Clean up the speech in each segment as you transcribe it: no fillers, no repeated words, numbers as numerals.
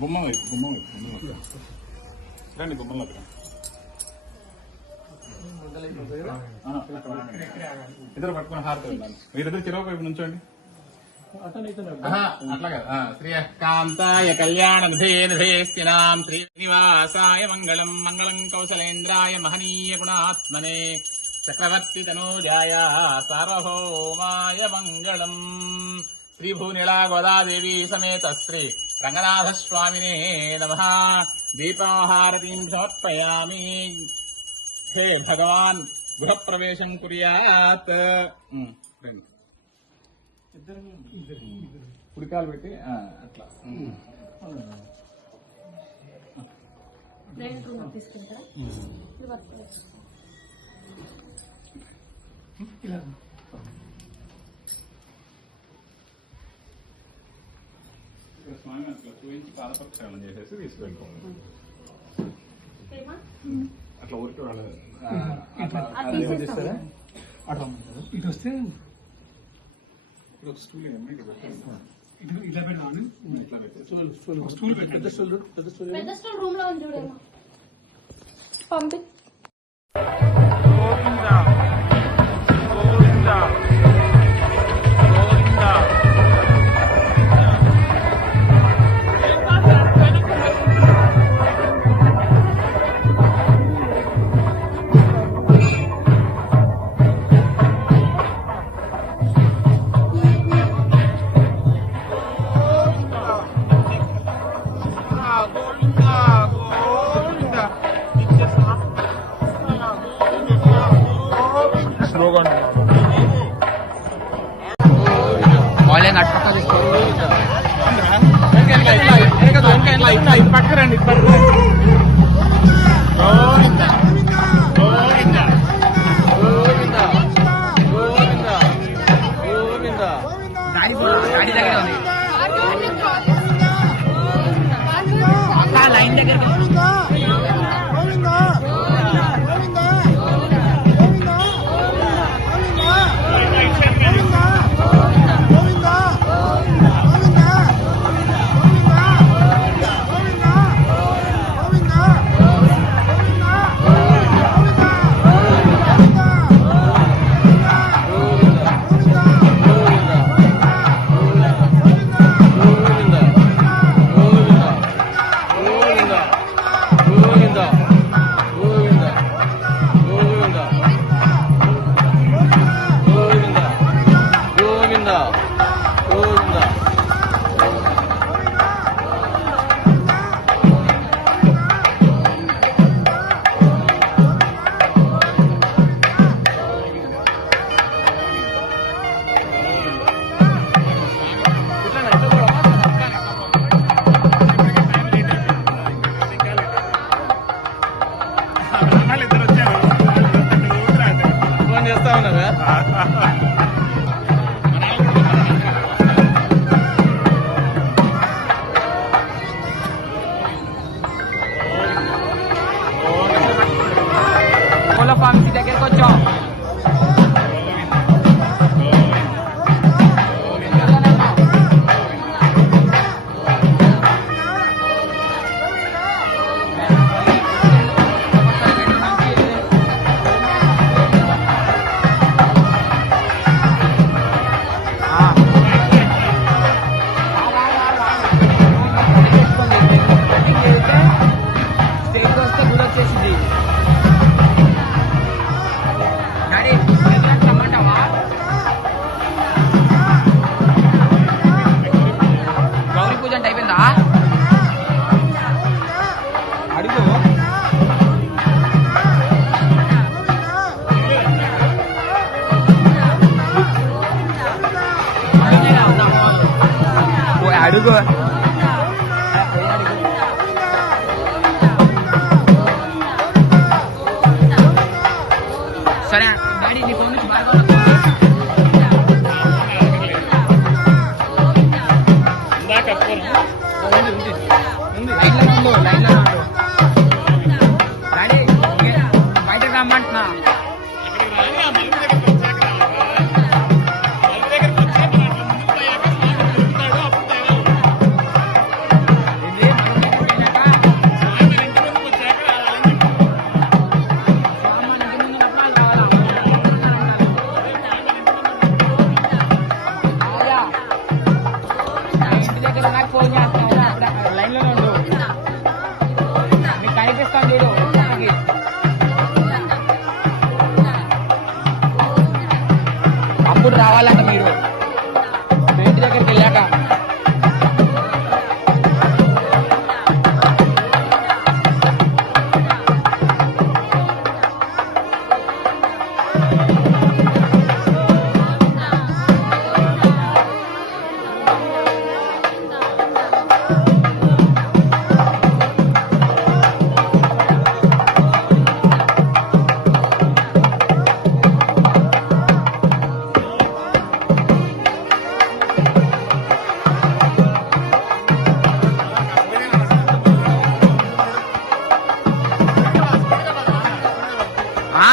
బొమ్మ రండి, బొమ్మలో ఇద్దరు పట్టుకుని హారతి వెళ్ళాలి. మీరిద్దరు చిరవ వైపు నుంచోండి. అట్లా కదా. శ్రీకాంతాయ కళ్యాణనిధేనిధేస్తినాం శ్రీనివాసాయ మంగళం మంగళం కౌసలేంద్రాయ మహనీయ గుణాత్మనే చక్రవర్తి తనూజాయ సార్వభౌమాయ మంగళం. శ్రీభూనిలా గోదాదేవి సమేత శ్రీ రంగనాథ స్వామినే నమః. దీపాహారతీం సమర్పయామి. హే భగవాన్ గృహప్రవేశం కుర్యాత్. కుడికాలు పెట్టి అట్లా స్వామి అట్లా చూపించి పాదపక్షాలను చేసేసి తీసుకెళ్ళిపోవాలి. అట్లా ఊరికి వాళ్ళు ఇటు వస్తే స్టూల్ ఇలా పెడదామని ఇట్లా పెట్టేసి స్టూల్ పెట్టి పెద్ద స్టూల్ రూమ్ లో ఉంది చూడేమో పంపి. పక్కరండి గాడి దగ్గర ఉంది. లైన్ దగ్గర ఫార్మసీ దగ్గరకు వచ్చాం. స్టేట్ వస్తే గుడి వచ్చేసింది. గౌరీ పూజ అంటే అయిపోయిందా? అడుగు అడుగు సరే డాడీ నీ ఫోన్ నుంచి బాగా వస్తుంది. ఇందాక అప్పుడు లైన్లో ఉండు, లైన్లో ఉండు. డాడీ బయటకు రమ్మంటున్నా. ఇక్కడికి రాని ఆ మలుపు దగ్గరికి వచ్చాక రావాలా? మలుపు దగ్గరికి వచ్చాక అట్లా ముందుకు పోయాక స్వామి తిరుగుతాడు, అప్పుడు తేవాలి. ఏంది? స్వామి ఇంటి ముందుకు వచ్చాక రావాలని చెప్పు. స్వామి ఇంటి ముందు ఉన్నప్పుడు వాళ్ళు రావాలా? అవునా? నేను ఇంటి దగ్గర నాకు ఫోన్ చేస్తాను. అప్పుడు లైన్లో ఉండు. నీకు కనిపిస్తాను చూడు పక్కకి. అప్పుడు రావాలంట మీరు మీ ఇంటి దగ్గరికి వెళ్ళాక. ఆ?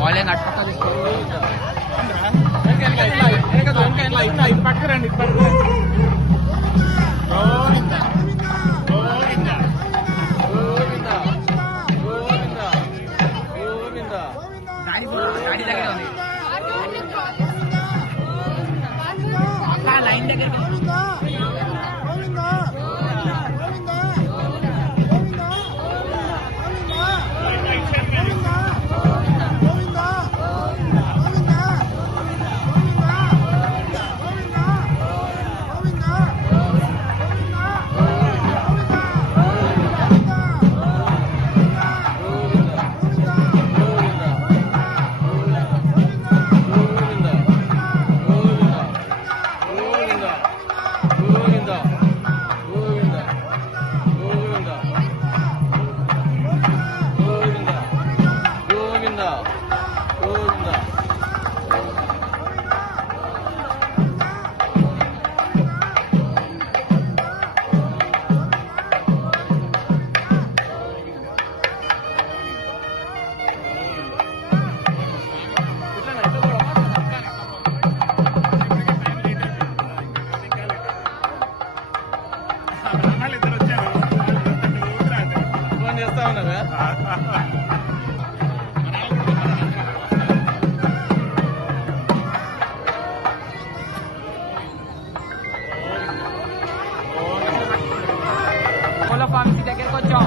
వాళ్ళే నట్టుకుంటా పక్కరండి అన్నాళ్ళు ఇద్దరు వచ్చారు ఊపిరాదు. ఫోన్ చేస్తా ఉన్నారా? కోళ్ళ ఫార్మసీ దగ్గరికి వచ్చాం.